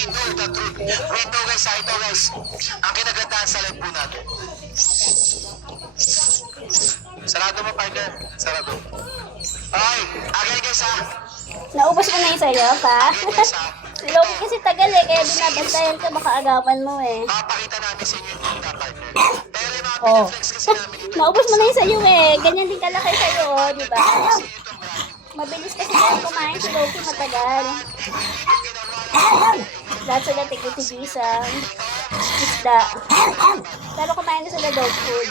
we know the truth. We know guys, ito guys, ang kinagandahan sa live po natin. Sarado mo, partner. Sarado. Okay, again guys ha. Naubos mo na yung sayo, pa? Again guys ha. Loki kasi tagal eh, kaya binabantayan ka, baka agapan mo eh. Papakita namin sa inyo yung partner. Pero yung mga Oh. pinaflex kasi namin ito. Naubos mo na yung sayo eh. Ganyan din kalaki sa'yo, oh, di ba? Mabilis kasi yan kumain si Loki, matagal. Lahat sila tigitigisang isda. Pero kumain na sila dog food.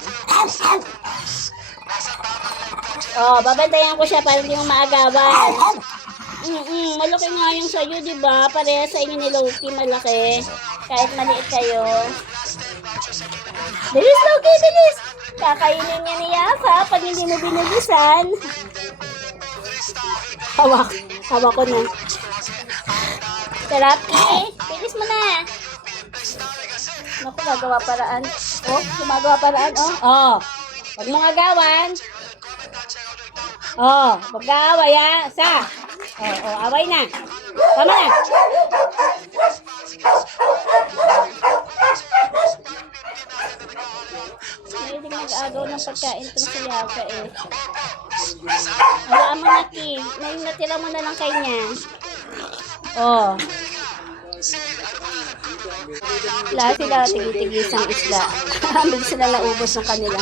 Oh, babantayan ko siya para hindi mo maagawan. Malaki nga yung sa'yo, di ba? Pareha sa inyo ni Loki, malaki. Kahit maliit kayo. Bilis, Loki, bilis! Kakainin niya ni Yaka pag hindi mo binulisan. Hawak ko na. Sarap, bilis mo na. Naku, gagawa paraan. Oh, gumagawa paraan, oh. Oh, huwag mong agawan. Oh, mag-aaway, ha? Sa? Oh, away na. Tama na. Hindi nag-agaw ng pagkain itong si Yaka eh. Wala mo na, Ki. Natira mo na lang kay niya. Oh. Lahat sila tigitigisang isda. Bilis sila naubos ng kanila.